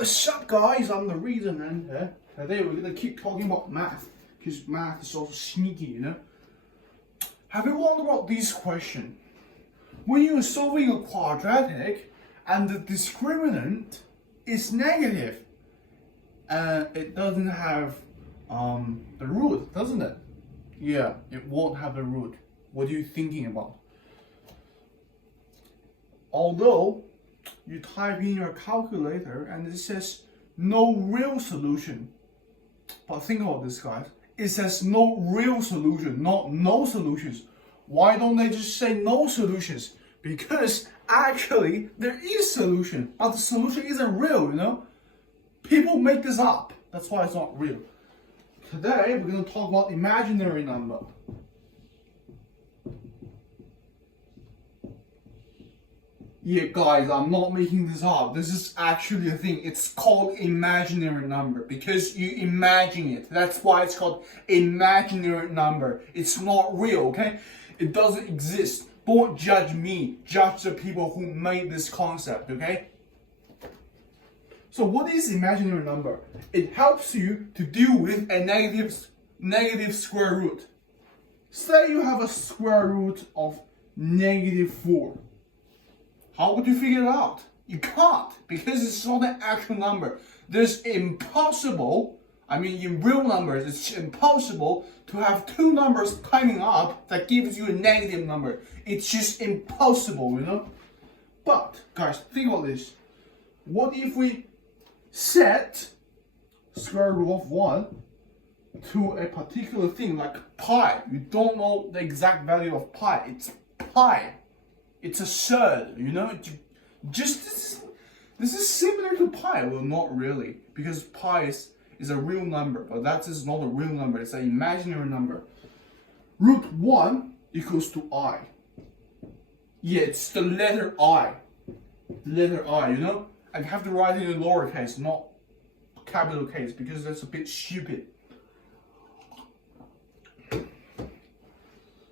What's up, guys? I'm the reason, and today we're gonna keep talking about math because math is also sneaky, you know. Have you wondered about this question? When you're solving a quadratic and the discriminant is negative, it doesn't have the root, doesn't it? Yeah, it won't have the root. What are you thinking about? Although you type in your calculator and it says no real solution. But think about this, guys. It says no real solution, not no solutions. Why don't they just say no solutions? Because actually there is solution, but the solution isn't real, you know? People make this up. That's why it's not real. Today we're going to talk about imaginary number. Yeah, guys, I'm not making this up. This is actually a thing. It's called imaginary number because you imagine it. That's why it's called imaginary number. It's not real, okay? It doesn't exist. Don't judge me. Judge the people who made this concept, okay? So what is imaginary number? It helps you to deal with a negative square root. Say you have a square root of -4. How would you figure it out? You can't, because it's not an actual number. There's impossible, in real numbers, it's impossible to have two numbers climbing up that gives you a negative number. It's just impossible, you know? But, guys, think about this. What if we set square root of 1 to a particular thing like pi? You don't know the exact value of pi. It's pi. It's a third, you know. This is similar to pi. Well, not really, because pi is a real number, but that is not a real number. It's an imaginary number. Root 1 equals to I. Yeah, it's the letter I. The letter I, you know. I have to write it in lowercase, not capital case, because that's a bit stupid.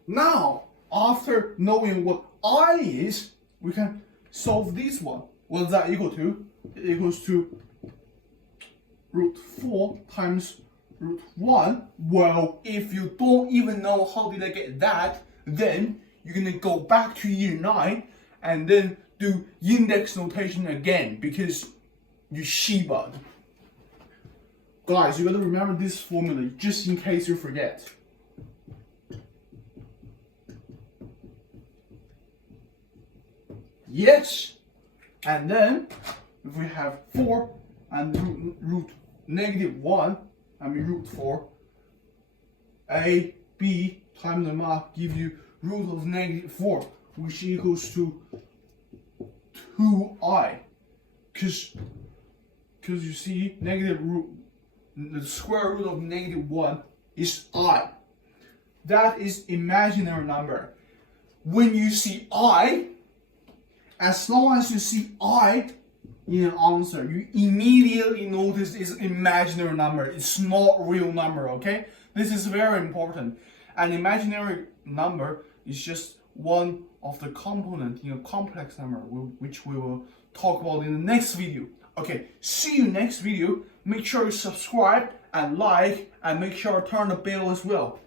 Now, after knowing what I is, we can solve this one. What is that equal to? It equals to root 4 times root 1. Well, if you don't even know how did I get that, then you're gonna go back to year 9 and then do index notation again because you shebud. Guys, you gotta remember this formula just in case you forget. Yes, and then if we have 4 and root -1, root 4, a, b times the math gives you root of -4, which equals to 2i. Because you see, the square root of -1 is I. That is imaginary number. When you see I, as long as you see I in an answer, you immediately notice it's imaginary number. It's not real number, okay? This is very important. An imaginary number is just one of the component in a complex number, which we will talk about in the next video. Okay, see you next video. Make sure you subscribe and like, and make sure to turn the bell as well.